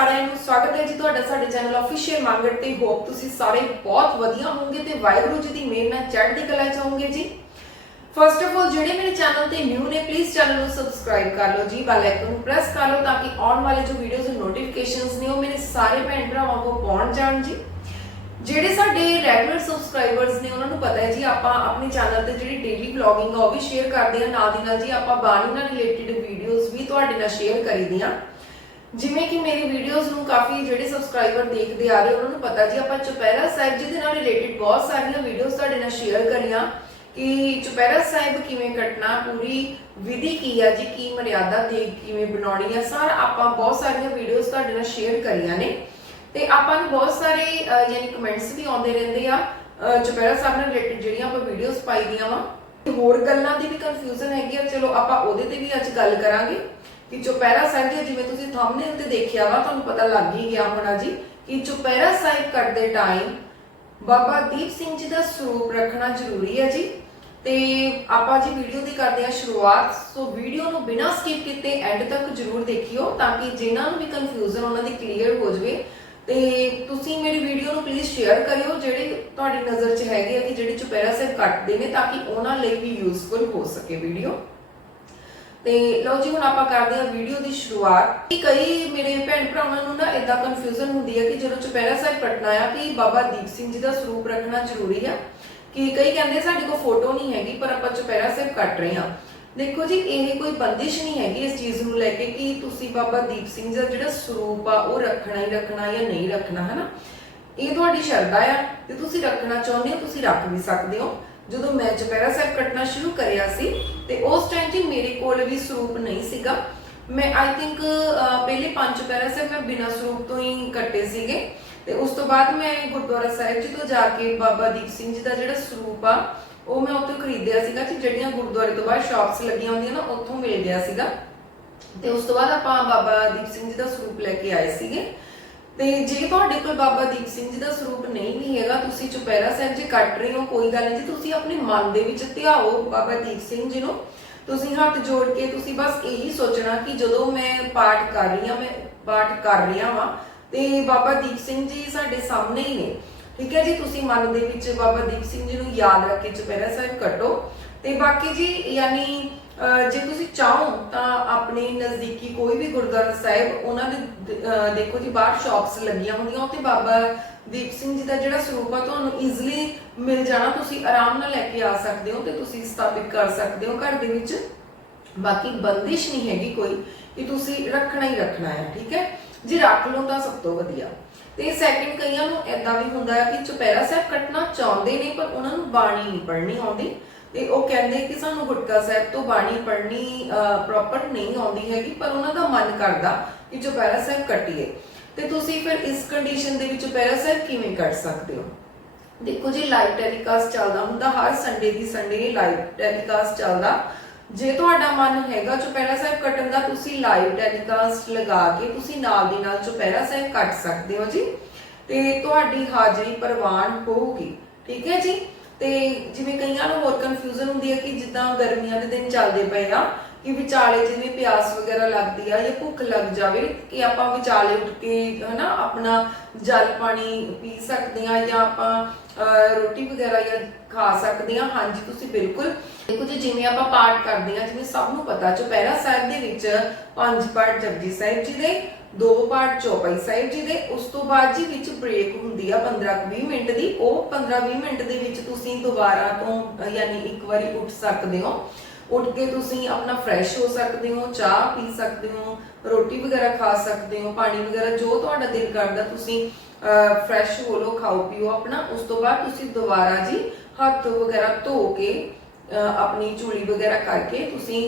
ਸਾਰਿਆਂ ਨੂੰ ਸਵਾਗਤ ਹੈ ਜੀ ਤੁਹਾਡਾ ਸਾਡੇ ਚੈਨਲ ਅਫੀਸ਼ੀਅਲ ਮੰਗੜ ਤੇ। ਹੋਪ ਤੁਸੀਂ ਸਾਰੇ ਬਹੁਤ ਵਧੀਆ ਹੋਵੋਗੇ ਤੇ ਵਾਹਿਗੁਰੂ ਜੀ ਦੀ ਮਿਹਰ ਨਾਲ ਚੜ੍ਹਦੀ ਕਲਾ ਚ ਹੋਵੋਗੇ ਜੀ। ਫਸਟ ਆਫ ਆਲ ਜਿਹੜੇ ਮੇਰੇ ਚੈਨਲ ਤੇ ਨਿਊ ਨੇ ਪਲੀਜ਼ ਚੈਨਲ ਨੂੰ ਸਬਸਕ੍ਰਾਈਬ ਕਰ ਲਓ ਜੀ ਬੈਲ ਆਈਕਨ ਨੂੰ ਪ੍ਰੈਸ ਕਰ ਲਓ ਤਾਂ ਕਿ ਆਉਣ ਵਾਲੇ ਜੋ ਵੀਡੀਓਜ਼ ਦੇ ਨੋਟੀਫਿਕੇਸ਼ਨਸ ਨੇ, ਉਹ ਮੇਰੇ ਸਾਰੇ ਭੈਣ ਭਰਾਵਾਂ ਕੋਲ ਪਹੁੰਚ ਜਾਣ ਜੀ। ਜਿਹੜੇ ਸਾਡੇ ਰੈਗੂਲਰ ਸਬਸਕ੍ਰਾਈਬਰਸ ਨੇ, ਉਹਨਾਂ ਨੂੰ ਪਤਾ ਹੈ ਜੀ, ਆਪਾਂ ਆਪਣੇ ਚੈਨਲ ਤੇ ਜਿਹੜੀ ਡੇਲੀ ਵਲੌਗਿੰਗ ਆ, ਉਹ ਵੀ ਸ਼ੇਅਰ ਕਰਦੇ ਆ ਨਾਲ ਦੀ ਨਾਲ ਜੀ, ਆਪਾਂ ਬਾਣੀ ਨਾਲ ਰਿਲੇਟਡ ਵੀਡੀਓਜ਼ ਵੀ ਤੁਹਾਡੇ ਨਾਲ ਸ਼ੇਅਰ ਕਰੀਦੀਆਂ। ਜਿਵੇਂ ਕਿ ਮੇਰੀ ਵੀਡੀਓਜ਼ ਨੂੰ ਕਾਫੀ ਜਿਹੜੇ ਸਬਸਕ੍ਰਾਈਬਰ ਦੇਖਦੇ ਆ ਰਹੇ, ਉਹਨਾਂ ਨੂੰ ਪਤਾ ਜੀ, ਆਪਾਂ ਚੁਪਹਿਰਾ ਸਾਹਿਬ ਜੀ ਦੇ ਨਾਲ ਰਿਲੇਟਡ ਬਹੁਤ ਸਾਰੀਆਂ ਵੀਡੀਓਜ਼ ਤੁਹਾਡੇ ਨਾਲ ਸ਼ੇਅਰ ਕਰੀਆਂ ਕਿ ਚੁਪਹਿਰਾ ਸਾਹਿਬ ਕਿਵੇਂ ਕੱਟਣਾ, ਪੂਰੀ ਵਿਧੀ ਕੀ ਆ ਜੀ, ਕੀ ਮਰਿਆਦਾ ਦੇ ਕਿਵੇਂ ਬਣਾਉਣੀ ਆ, ਸਾਰਾ ਆਪਾਂ ਬਹੁਤ ਸਾਰੀਆਂ ਵੀਡੀਓਜ਼ ਤੁਹਾਡੇ ਨਾਲ ਸ਼ੇਅਰ ਕਰੀਆਂ ਨੇ। ਤੇ ਆਪਾਂ ਨੂੰ ਬਹੁਤ ਸਾਰੇ ਯਾਨੀ ਕਮੈਂਟਸ ਵੀ ਆਉਂਦੇ ਰਹਿੰਦੇ ਆ ਚੁਪਹਿਰਾ ਸਾਹਿਬ ਨਾਲ ਰਿਲੇਟਡ ਜਿਹੜੀਆਂ ਆਪਾਂ ਵੀਡੀਓਜ਼ ਪਾਈ ਦੀਆਂ ਵਾ। ਹੋਰ ਗੱਲਾਂ ਦੀ ਵੀ ਕਨਫਿਊਜ਼ਨ ਹੈਗੀ ਆ, ਚਲੋ ਆਪਾਂ ਉਹਦੇ ਤੇ ਵੀ ਅੱਜ ਗੱਲ ਕਰਾਂਗੇ। ਕਿ ਚੁਪਹਿਰਾ ਸਾਹਿਬ ਜੀ, ਜਿਵੇਂ ਤੁਸੀਂ ਥੰਬਨੇਲ ਤੇ ਦੇਖਿਆ ਵਾ, ਤੁਹਾਨੂੰ ਪਤਾ ਲੱਗ ਹੀ ਗਿਆ ਹੋਣਾ ਜੀ, ਕਿ ਚੁਪਹਿਰਾ ਸਾਹਿਬ ਕਰਦੇ ਟਾਈਮ ਬਾਬਾ ਦੀਪ ਸਿੰਘ ਜੀ ਦਾ ਸਰੂਪ ਰੱਖਣਾ ਜ਼ਰੂਰੀ ਹੈ ਜੀ। ਤੇ ਆਪਾਂ ਜੀ ਵੀਡੀਓ ਦੀ ਕਰਦੇ ਹਾਂ ਸ਼ੁਰੂਆਤ। ਸੋ ਵੀਡੀਓ ਨੂੰ ਬਿਨਾਂ ਸਕਿਪ ਕੀਤੇ ਐਂਡ ਤੱਕ ਜ਼ਰੂਰ ਦੇਖਿਓ, ਤਾਂ ਕਿ ਜਿਨ੍ਹਾਂ ਨੂੰ ਵੀ ਕਨਫਿਊਜ਼ਨ ਉਹਨਾਂ ਦੀ ਕਲੀਅਰ ਹੋ ਜਾਵੇ। ਤੇ ਤੁਸੀਂ ਮੇਰੀ ਵੀਡੀਓ ਨੂੰ ਪਲੀਜ਼ ਸ਼ੇਅਰ ਕਰਿਓ, ਜਿਹੜੇ ਤੁਹਾਡੀ ਨਜ਼ਰ 'ਚ ਹੈਗੇ ਆ ਕਿ ਜਿਹੜੇ ਚੁਪਹਿਰਾ ਸਾਹਿਬ ਕੱਟਦੇ ਨੇ, ਤਾਂ ਕਿ ਉਹਨਾਂ ਲਈ ਵੀ ਯੂਜ਼ਫੁਲ ਹੋ ਸਕੇ ਵੀਡੀਓ ਤੇ ਲਓ ਜੀ, ਹੁਣ ਆਪਾਂ ਕਰਦੇ ਹਾਂ ਵੀਡੀਓ ਦੀ ਸ਼ੁਰੂਆਤ। ਕਿ ਕਈ ਮੇਰੇ ਭੈਣ ਭਰਾਵਾਂ ਨੂੰ ਨਾ ਇਦਾਂ ਕਨਫਿਊਜ਼ਨ ਹੁੰਦੀ ਹੈ ਕਿ ਜਦੋਂ ਚੁਪਹਿਰਾ ਸਾਹਿਬ ਕੱਟਣਾ ਆ, ਕਿ ਬਾਬਾ ਦੀਪ ਸਿੰਘ ਜੀ ਦਾ ਸਰੂਪ ਰੱਖਣਾ ਜ਼ਰੂਰੀ ਆ। ਕਿ ਕਈ ਕਹਿੰਦੇ ਸਾਡੇ ਕੋਲ ਫੋਟੋ ਨਹੀਂ ਹੈਗੀ, ਪਰ ਆਪਾਂ ਚੁਪਹਿਰਾ ਸਾਹਿਬ ਕੱਟ ਰਹੇ ਹਾਂ। ਦੇਖੋ ਜੀ, ਇਹ ਕੋਈ ਬੰਦਿਸ਼ ਨਹੀਂ ਹੈਗੀ ਇਸ ਚੀਜ਼ ਨੂੰ ਲੈ ਕੇ ਕਿ ਤੁਸੀਂ ਬਾਬਾ ਦੀਪ ਸਿੰਘ ਜੀ ਦਾ ਜਿਹੜਾ ਸਰੂਪ ਆ, ਉਹ ਰੱਖਣਾ ਹੀ ਰੱਖਣਾ ਜਾਂ ਨਹੀਂ ਰੱਖਣਾ, ਹਨਾ? ਇਹ ਤੁਹਾਡੀ ਸ਼ਰਧਾ ਆ ਤੇ ਤੁਸੀਂ ਰੱਖਣਾ ਚਾਹੁੰਦੇ ਹੋ, ਤੁਸੀਂ ਰੱਖ ਵੀ ਸਕਦੇ ਹੋ। ਜਦੋਂ ਮੈਂ ਚੁਪਹਿਰਾ ਸਾਹਿਬ ਕੱਟਣਾ ਸ਼ੁਰੂ ਕਰਿਆ ਸੀ ਤੇ ਉਸ ਟਾਈਮ 'ਚ ਮੇਰੇ ਕੋਲ ਵੀ ਸਰੂਪ ਨਹੀਂ ਸੀਗਾ। ਮੈਂ ਆਈ ਥਿੰਕ ਪਹਿਲੇ ਪੰਜ ਚੁਪਹਿਰਾ ਸਾਹਿਬ ਮੈਂ ਬਿਨਾਂ ਸਰੂਪ ਤੋਂ ਹੀ ਕੱਟੇ ਸੀਗੇ। ਤੇ ਉਸ ਤੋਂ ਬਾਅਦ ਮੈਂ ਗੁਰਦੁਆਰਾ ਸਾਹਿਬ ਜੀ ਤੋਂ ਜਾ ਕੇ ਬਾਬਾ ਦੀਪ ਸਿੰਘ ਜੀ ਦਾ ਜਿਹੜਾ ਸਰੂਪ ਆ, ਉਹ ਮੈਂ ਉੱਥੋਂ ਖਰੀਦਿਆ ਸੀਗਾ ਕਿ ਜਿਹੜੀਆਂ ਗੁਰਦੁਆਰੇ ਤੋਂ ਬਾਅਦ ਸ਼ਾਪਸ ਲੱਗੀਆਂ ਹੁੰਦੀਆਂ ਨਾ, ਉੱਥੋਂ ਮਿਲ ਗਿਆ ਸੀਗਾ। ਤੇ ਉਸ ਤੋਂ ਬਾਅਦ ਆਪਾਂ ਬਾਬਾ ਦੀਪ ਸਿੰਘ ਜੀ ਦਾ ਸਰੂਪ ਲੈ ਕੇ ਆਏ ਸੀਗੇ। ਤੇ ਜੇ ਤੁਹਾਡੇ ਕੋਲ ਬਾਬਾ ਦੀਪ ਸਿੰਘ ਜੀ ਦਾ ਸਰੂਪ ਨਹੀਂ ਵੀ ਹੈਗਾ, ਤੁਸੀਂ ਚੁਪਹਿਰਾ ਸਾਹਿਬ ਜੀ ਕੱਟ ਰਹੇ ਹੋ, ਕੋਈ ਗੱਲ ਨਹੀਂ ਜੀ, ਤੁਸੀਂ ਆਪਣੇ ਮਨ ਦੇ ਵਿੱਚ ਧਿਆਓ ਬਾਬਾ ਦੀਪ ਸਿੰਘ ਜੀ ਨੂੰ। ਤੁਸੀਂ ਹੱਥ ਜੋੜ ਕੇ ਤੁਸੀਂ ਬਸ ਇਹੀ ਸੋਚਣਾ ਕਿ ਜਦੋਂ ਮੈਂ ਪਾਠ ਕਰ ਰਹੀ ਹਾਂ, ਮੈਂ ਪਾਠ ਕਰ ਰਿਹਾ ਵਾਂ, ਤੇ ਬਾਬਾ ਦੀਪ ਸਿੰਘ ਜੀ ਸਾਡੇ ਸਾਹਮਣੇ ਹੀ ਨੇ। ਠੀਕ ਹੈ ਜੀ, ਤੁਸੀਂ ਮਨ ਦੇ ਵਿੱਚ ਬਾਬਾ ਦੀਪ ਸਿੰਘ ਜੀ ਨੂੰ ਯਾਦ ਰੱਖ ਕੇ ਚੁਪਹਿਰਾ ਸਾਹਿਬ ਕੱਟੋ। ਤੇ ਬਾਕੀ ਜੀ, ਯਾਨੀ ਜੇ ਤੁਸੀਂ ਚਾਹੋ ਤਾਂ ਆਪਣੇ ਨਜ਼ਦੀਕੀ ਕੋਈ ਵੀ ਗੁਰਦੁਆਰਾ ਸਾਹਿਬ, ਉਹਨਾਂ ਦੇ ਦੇਖੋ ਜੀ, ਬਾਹਰ ਸ਼ਾਪਸ ਲੱਗੀਆਂ ਹੁੰਦੀਆਂ, ਉੱਥੇ ਬਾਬਾ ਦੀਪ ਸਿੰਘ ਜੀ ਦਾ ਜਿਹੜਾ ਸਰੂਪ ਆ, ਤੁਹਾਨੂੰ ਈਜ਼ੀਲੀ ਮਿਲ ਜਾਣਾ, ਤੁਸੀਂ ਆਰਾਮ ਨਾਲ ਲੈ ਕੇ ਆ ਸਕਦੇ ਹੋ ਤੇ ਤੁਸੀਂ ਸਥਾਪਿਤ ਕਰ ਸਕਦੇ ਹੋ ਘਰ ਦੇ ਵਿੱਚ। ਬਾਕੀ ਬੰਦਿਸ਼ ਨਹੀਂ ਹੈਗੀ ਕੋਈ ਕਿ ਤੁਸੀਂ ਰੱਖਣਾ ਹੀ ਰੱਖਣਾ ਹੈ, ਠੀਕ ਹੈ? ਜੇ ਰੱਖ ਲਓ ਤਾਂ ਸਭ ਤੋਂ ਵਧੀਆ। ਤੇ ਸੈਕਿੰਡ ਕਈਆਂ ਨੂੰ ਐਦਾਂ ਵੀ ਹੁੰਦਾ ਹੈ ਕਿ ਚੁਪਹਿਰਾ ਸਾਹਿਬ ਕੱਟਣਾ ਚਾਹੁੰਦੇ ਨੇ, ਪਰ ਉਹਨਾਂ ਨੂੰ ਬਾਣੀ ਨਹੀਂ ਪੜ੍ਹਨੀ ਆਉਂਦੀ। ਤੇ ਉਹ ਕਹਿੰਦੇ ਕਿ ਸਾਨੂੰ ਗੁਟਕਾ ਸਾਹਿਬ ਤੋਂ ਬਾਣੀ ਪੜ੍ਹਨੀ ਪ੍ਰੋਪਰ ਨਹੀਂ ਆਉਂਦੀ ਹੈਗੀ, ਪਰ ਉਹਨਾਂ ਦਾ ਮਨ ਕਰਦਾ ਕਿ ਚੁਪਹਿਰਾ ਸਾਹਿਬ ਕੱਟੀਏ। ਤੇ ਤੁਸੀਂ ਫਿਰ ਇਸ ਕੰਡੀਸ਼ਨ ਦੇ ਵਿੱਚ ਚੁਪਹਿਰਾ ਸਾਹਿਬ ਕਿਵੇਂ ਕੱਟ ਸਕਦੇ ਹੋ? ਦੇਖੋ ਜੀ ਲਾਈਵ ਟੈਲੀਕਾਸਟ ਚੱਲਦਾ ਹੁੰਦਾ, ਹਰ ਸੰਡੇ ਦੀ ਸੰਡੇ ਲਾਈਵ ਟੈਲੀਕਾਸਟ ਚੱਲਦਾ। ਜੇ ਤੁਹਾਡਾ ਮਨ ਹੈਗਾ ਚੁਪਹਿਰਾ ਸਾਹਿਬ ਕੱਟਣ ਦਾ, ਤੁਸੀਂ ਲਾਈਵ ਟੈਲੀਕਾਸਟ ਲਗਾ ਕੇ ਤੁਸੀਂ ਨਾਲ ਦੀ ਨਾਲ ਚੁਪਹਿਰਾ ਸਾਹਿਬ ਕੱਟ ਸਕਦੇ ਹੋ ਜੀ। ਤੇ ਤੁਹਾਡੀ ਹਾਜ਼ਰੀ ਪ੍ਰਵਾਨ ਹੋਊਗੀ। ਠੀਕ ਹੈ ਜੀ? ਤੇ ਜਿਵੇਂ ਕਈਆਂ ਨੂੰ ਹੋਰ ਕਨਫਿਊਜ਼ਨ ਹੁੰਦੀ ਹੈ ਕਿ ਜਿੱਦਾਂ ਗਰਮੀਆਂ ਦੇ ਦਿਨ ਚੱਲਦੇ ਪਏ ਆ ਕਿ ਵਿਚਾਲੇ ਜਿਵੇਂ ਪਿਆਸ ਵਗੈਰਾ ਲੱਗਦੀ ਆ ਜਾਂ ਭੁੱਖ ਲੱਗ ਜਾਵੇ ਕਿ ਆਪਾਂ ਵਿਚਾਲੇ ਉੱਠ ਕੇ ਹਨਾ ਆਪਣਾ ਜਲ ਪਾਣੀ ਪੀ ਸਕਦੇ ਆ ਜਾਂ ਆਪਾਂ ਰੋਟੀ ਵਗੈਰਾ ਜਾਂ ਖਾ ਸਕਦੇ ਆ। ਹਾਂਜੀ, ਤੁਸੀਂ ਬਿਲਕੁਲ। ਦੇਖੋ ਜੀ, ਜਿਵੇਂ ਆਪਾਂ ਪਾਠ ਕਰਦੇ ਆ, ਜਿਵੇਂ ਸਭ ਨੂੰ ਪਤਾ, ਚੁਪਹਿਰਾ ਸਾਹਿਬ ਦੇ ਵਿੱਚ ਪੰਜ ਪਾਠ ਜਪਜੀ ਸਾਹਿਬ ਜੀ ਦੇ, ਦੋ ਪਾਠ ਚੌਪਾਈ ਸਾਹਿਬ ਜੀ ਦੇ, ਉਸ ਤੋਂ ਬਾਅਦ ਜੀ ਵਿੱਚ ਬ੍ਰੇਕ ਹੁੰਦੀ ਆ 15-20 ਮਿੰਟ ਦੀ। ਉਹ 15-20 ਮਿੰਟ ਦੇ ਵਿੱਚ ਤੁਸੀਂ ਦੁਬਾਰਾ ਤੋਂ, ਯਾਨੀ ਇੱਕ ਵਾਰੀ ਉੱਠ ਸਕਦੇ ਹੋ। ਉੱਠ ਕੇ ਤੁਸੀਂ ਆਪਣਾ ਫਰੈਸ਼ ਹੋ ਸਕਦੇ ਹੋ, ਚਾਹ ਪੀ ਸਕਦੇ ਹੋ, ਰੋਟੀ ਵਗੈਰਾ ਖਾ ਸਕਦੇ ਹੋ, ਪਾਣੀ ਵਗੈਰਾ ਜੋ ਤੁਹਾਡਾ ਦਿਲ ਕਰਦਾ ਤੁਸੀਂ ਫਰੈਸ਼ ਹੋ ਲਓ, ਖਾਓ, ਪੀਓ, ਆਪਣਾ, ਉਸ ਤੋਂ ਬਾਅਦ ਤੁਸੀਂ ਦੁਬਾਰਾ ਜੀ ਹੱਥ ਵਗੈਰਾ ਧੋ ਕੇ ਆਪਣੀ ਚੂਲੀ ਵਗੈਰਾ ਕਰਕੇ ਤੁਸੀਂ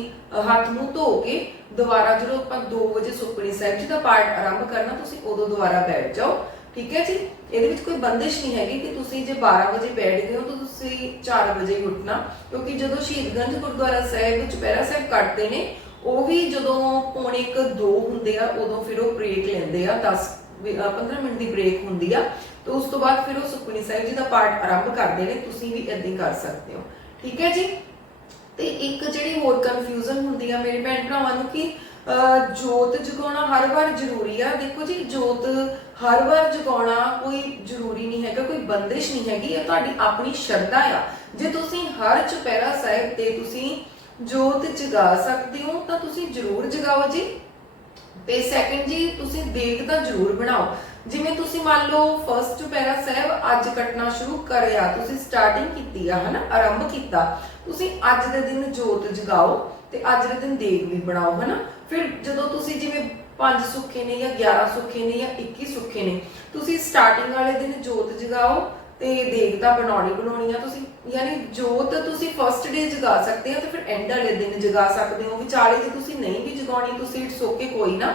ਹੱਥ ਮੂੰਹ ਧੋ ਕੇ ਦੁਬਾਰਾ ਜਦੋਂ ਆਪਾਂ 2 ਵਜੇ ਸੁਖਮਨੀ ਸਾਹਿਬ ਜੀ ਦਾ ਪਾਠ ਆਰੰਭ ਕਰਨਾ, ਤੁਸੀਂ ਉਦੋਂ ਦੁਬਾਰਾ ਬੈਠ ਜਾਓ। ਠੀਕ ਹੈ ਜੀ? ਇਹਦੇ ਵਿੱਚ ਕੋਈ ਬੰਦਿਸ਼ ਨਹੀਂ ਹੈਗੀ ਕਿ ਤੁਸੀਂ ਜੇ 12 ਵਜੇ ਬੈਠ ਗਏ ਹੋ ਤਾਂ ਤੁਸੀਂ 4 ਵਜੇ ਉੱਠਣਾ, ਕਿਉਂਕਿ ਜਦੋਂ ਸ਼ਹੀਦਗੰਜ ਗੁਰਦੁਆਰਾ ਸਾਹਿਬ ਚੁਪਹਿਰਾ ਸਾਹਿਬ ਕੱਟਦੇ ਨੇ, ਉਹ ਵੀ ਜਦੋਂ ਪੌਣੇ 1 2 ਹੁੰਦੇ ਆ, ਉਦੋਂ ਫਿਰ ਉਹ ਬ੍ਰੇਕ ਲੈਂਦੇ ਆ 10 15 ਮਿੰਟ ਦੀ ਬ੍ਰੇਕ ਹੁੰਦੀ ਆ, ਤੇ ਉਸ ਤੋਂ ਬਾਅਦ ਫਿਰ ਉਹ ਸੁਖਮਨੀ ਸਾਹਿਬ ਜੀ ਦਾ ਪਾਠ ਆਰੰਭ ਕਰਦੇ ਨੇ, ਤੁਸੀਂ ਵੀ ਇਦਾਂ ਕਰ ਸਕਦੇ ਹੋ। ਠੀਕ ਹੈ ਜੀ? ਤੇ ਇੱਕ ਜਿਹੜੀ ਹੋਰ ਕਨਫਿਊਜ਼ਨ ਹੁੰਦੀ ਆ ਮੇਰੇ ਭੈਣ ਭਰਾਵਾਂ ਨੂੰ ਕਿ ਅਹ ਜੋਤ ਜਗਾਉਣਾ ਹਰ ਵਾਰ ਜ਼ਰੂਰੀ ਆ। ਦੇਖੋ ਜੀ, ਜੋਤ ਹਰ ਵਾਰ ਜਗਾਉਣਾ ਕੋਈ ਜ਼ਰੂਰੀ ਨਹੀਂ ਹੈਗਾ, ਕੋਈ ਬੰਦਿਸ਼ ਨਹੀਂ ਹੈਗੀ, ਇਹ ਤੁਹਾਡੀ ਆਪਣੀ ਸ਼ਰਧਾ ਆ। ਜੇ ਤੁਸੀਂ ਹਰ ਚੁਪਹਿਰਾ ਸਾਹਿਬ ਤੇ ਤੁਸੀਂ ਜੋਤ ਜਗਾ ਸਕਦੇ ਹੋ, ਤਾਂ ਤੁਸੀਂ ਜ਼ਰੂਰ ਜਗਾਓ ਜੀ। ਤੇ ਸੈਕੰਡ ਜੀ, ਤੁਸੀਂ ਦੇਗ ਤਾਂ ਜ਼ਰੂਰ ਬਣਾਓ। ਜਿਵੇਂ ਤੁਸੀਂ ਮੰਨ ਲਓ ਫਰਸਟ ਚੁਪਹਿਰਾ ਸਾਹਿਬ ਅੱਜ ਕੱਟਣਾ ਸ਼ੁਰੂ ਕਰਿਆ, ਤੁਸੀਂ ਸਟਾਰਟਿੰਗ ਕੀਤੀ ਆ, ਹਨਾ, ਆਰੰਭ ਕੀਤਾ। ਤੁਸੀਂ ਅੱਜ ਦੇ ਦਿਨ ਜੋਤ ਜਗਾਓ ਤੇ ਅੱਜ ਦੇ ਦਿਨ ਦੇਗ ਵੀ ਬਣਾਓ, ਹਨਾ। ਫਿਰ ਜਦੋਂ ਤੁਸੀਂ ਜਿਵੇਂ ਪੰਜ ਸੁੱਖੇ ਨੇ ਜਾਂ 11 ਸੁੱਖੇ ਨੇ ਜਾਂ 21 ਸੁੱਖੇ ਨੇ, ਤੁਸੀਂ ਸਟਾਰਟਿੰਗ ਵਾਲੇ ਦਿਨ ਜੋਤ ਜਗਾਓ ਤੇ ਦੇਗ ਬਣਾਉਣੀ ਬਣਾਉਣੀ ਆ ਤੁਸੀਂ, ਯਾਨੀ ਜੋਤ ਤੁਸੀਂ ਫਰਸਟ ਡੇ ਜਗਾ ਸਕਦੇ ਹੋ ਤੇ ਫਿਰ ਐਂਡ ਵਾਲੇ ਦਿਨ ਜਗਾ ਸਕਦੇ ਹੋ, ਵਿਚਾਲੇ ਜੇ ਤੁਸੀਂ ਨਹੀਂ ਵੀ ਜਗਾਉਣੀ, ਤੁਸੀਂ ਇਟਸ ਓਕੇ ਕੋਈ ਨਾ।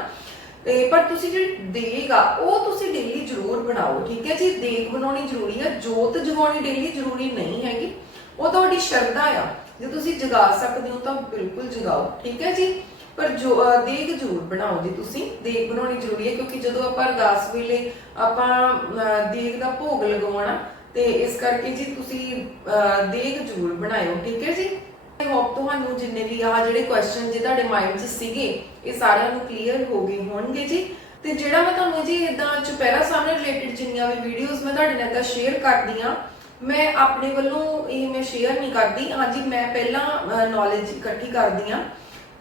ਤੇ ਪਰ ਤੁਸੀਂ ਜਿਹੜੀ ਦੇਗ ਆ, ਉਹ ਤੁਸੀਂ ਡੇਲੀ ਜ਼ਰੂਰ ਬਣਾਓ, ਠੀਕ ਹੈ ਜੀ? ਦੇਗ ਬਣਾਉਣੀ ਜ਼ਰੂਰੀ ਆ, ਜੋਤ ਜਗਾਉਣੀ ਡੇਲੀ ਜ਼ਰੂਰੀ ਨਹੀਂ ਹੈਗੀ। ਉਹ ਤੁਹਾਡੀ ਸ਼ਰਧਾ ਆ। ਜੇ ਤੁਸੀਂ ਜਗਾ ਸਕਦੇ ਹੋ ਤਾਂ ਬਿਲਕੁਲ ਜਗਾਓ, ਠੀਕ ਹੈ ਜੀ? ਪਰ ਜੋ, ਅਹ, ਦੇਗ ਜ਼ਰੂਰ ਬਣਾਓ ਜੀ ਤੁਸੀਂ। ਦੇਗ ਬਣਾਉਣੀ ਜ਼ਰੂਰੀ ਹੈ ਕਿਉਂਕਿ ਜਦੋਂ ਆਪਾਂ ਅਰਦਾਸ ਵੇਲੇ ਆਪਾਂ, ਅਹ, ਦੇਗ ਦਾ ਭੋਗ ਲਗਾਉਣਾ, ਤੇ ਇਸ ਕਰਕੇ ਜੀ ਤੁਸੀਂ, ਅਹ, ਦੇਗ ਜ਼ਰੂਰ ਬਣਾਇਓ। ਠੀਕ ਹੈ ਜੀ? ਆਈ ਹੋਪ ਤੁਹਾਨੂੰ ਜਿੰਨੇ ਵੀ ਆਹ ਜਿਹੜੇ ਕੁਐਸਚਨ ਜੇ ਤੁਹਾਡੇ ਮਾਈਂਡ 'ਚ ਸੀਗੇ, ਇਹ ਸਾਰਿਆਂ ਨੂੰ ਕਲੀਅਰ ਹੋ ਗਏ ਹੋਣਗੇ ਜੀ। ਤੇ ਜਿਹੜਾ ਮੈਂ ਤੁਹਾਨੂੰ ਜੀ ਇਦਾਂ ਚੁਪਹਿਰਾ ਸਾਹਮਣੇ ਰਿਲੇਟਡ ਜਿੰਨੀਆਂ ਵੀ ਵੀਡੀਓਜ਼ ਮੈਂ ਤੁਹਾਡੇ ਨਾਲ ਤਾਂ ਸ਼ੇਅਰ ਕਰਦੀ ਆ ਮੈਂ ਆਪਣੇ ਵੱਲੋਂ ਇਹ ਮੈਂ ਸ਼ੇਅਰ ਨਹੀਂ ਕਰਦੀ। ਹਾਂਜੀ, ਮੈਂ ਪਹਿਲਾਂ ਨੌਲੇਜ ਇਕੱਠੀ ਕਰਦੀ ਆ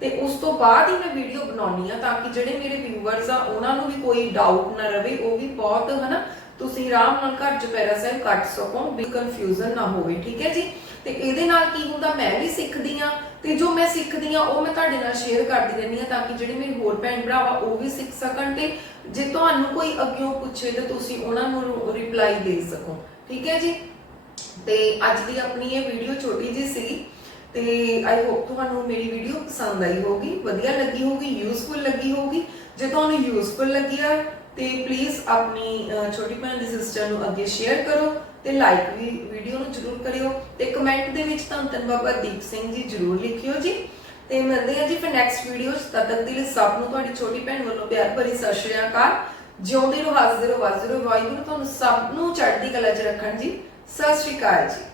ਤੇ ਉਸ ਤੋਂ ਬਾਅਦ ਹੀ ਮੈਂ ਵੀਡੀਓ ਬਣਾਉਣੀ ਆ ਤਾਂ ਕਿ ਜਿਹੜੇ ਮੇਰੇ ਵਿਊਅਰਸ ਆ, ਉਹਨਾਂ ਨੂੰ ਵੀ ਕੋਈ ਡਾਊਟ ਨਾ ਰਵੇ, ਉਹ ਵੀ ਬਹੁਤ, ਹਨਾ, ਤੁਸੀਂ ਆਰਾਮ ਨਾਲ ਘਰ ਚੁਪਹਿਰਾ ਸਾਹਿਬ ਕੱਟ ਸਕੋ, ਵੀ ਕਨਫਿਊਜ਼ਨ ਨਾ ਹੋਵੇ, ਠੀਕ ਹੈ ਜੀ? ਤੇ ਇਹਦੇ ਨਾਲ ਕੀ ਹੁੰਦਾ, ਮੈਂ ਵੀ ਸਿੱਖਦੀ ਆ, ਤੇ ਜੋ ਮੈਂ ਸਿੱਖਦੀ ਆ, ਉਹ ਮੈਂ ਤੁਹਾਡੇ ਨਾਲ ਸ਼ੇਅਰ ਕਰਦੀ ਰਹਿੰਦੀ ਆ ਤਾਂ ਕਿ ਜਿਹੜੇ ਮੇਰੇ ਹੋਰ ਭੈਣ ਭਰਾ ਵਾ, ਉਹ ਵੀ ਸਿੱਖ ਸਕਣ ਤੇ ਜੇ ਤੁਹਾਨੂੰ ਕੋਈ ਅੱਗਿਓਂ ਪੁੱਛੇ ਤੇ ਤੁਸੀਂ ਉਹਨਾਂ ਨੂੰ ਰਿਪਲਾਈ ਦੇ ਸਕੋ, ਠੀਕ ਹੈ ਜੀ? ਤੇ ਅੱਜ ਦੀ ਆਪਣੀ ਇਹ ਵੀਡੀਓ ਛੋਟੀ ਜਿਹੀ ਸੀ ਤੇ ਆਈ ਹੋਪ ਤੁਹਾਨੂੰ ਮੇਰੀ ਵੀਡੀਓ ਪਸੰਦ ਆਈ ਹੋਗੀ ਵਧੀਆ ਲੱਗੀ ਹੋਗੀ ਯੂਜ਼ਫੁਲ ਲੱਗੀ ਹੋਗੀ ਜੇ ਤੁਹਾਨੂੰ ਯੂਜ਼ਫੁਲ ਲੱਗੀ ਆ, ਤੇ ਪਲੀਜ਼ ਆਪਣੀ ਛੋਟੀ ਭੈਣ ਦੀ ਸਿਸਟਰ ਨੂੰ ਅੱਗੇ ਸ਼ੇਅਰ ਕਰੋ ਤੇ ਲਾਈਕ ਵੀ ਵੀਡੀਓ ਨੂੰ ਜਰੂਰ ਕਰਿਓ ਤੇ ਕਮੈਂਟ ਦੇ ਵਿੱਚ ਧੰਨ ਧੰਨ ਬਾਬਾ ਦੀਪ ਸਿੰਘ ਜੀ ਜਰੂਰ ਲਿਖਿਓ ਜੀ। ਤੇ ਮਿਲਦੇ ਹਾਂ ਜੀ ਫਿਰ ਨੈਕਸਟ ਵੀਡੀਓ ਚ। ਤਦ ਤੱਕ ਦੇ ਲਈ ਸਭ ਨੂੰ ਤੁਹਾਡੀ ਛੋਟੀ ਭੈਣ ਵੱਲੋਂ ਪਿਆਰ ਭਰੀ ਸਤਿ ਸ਼੍ਰੀ ਅਕਾਲ। ਜਿਉਂਦੇ ਰਹੋ, ਹੱਸਦੇ ਰਹੋ ਵੱਸਦੇ ਰਹੋ। ਵਾਹਿਗੁਰੂ ਤੁਹਾਨੂੰ ਸਭ ਨੂੰ ਚੜ੍ਹਦੀ ਕਲਾ ਚ ਰੱਖਣ ਜੀ। ਸਤਿ ਸ਼੍ਰੀ ਅਕਾਲ ਜੀ।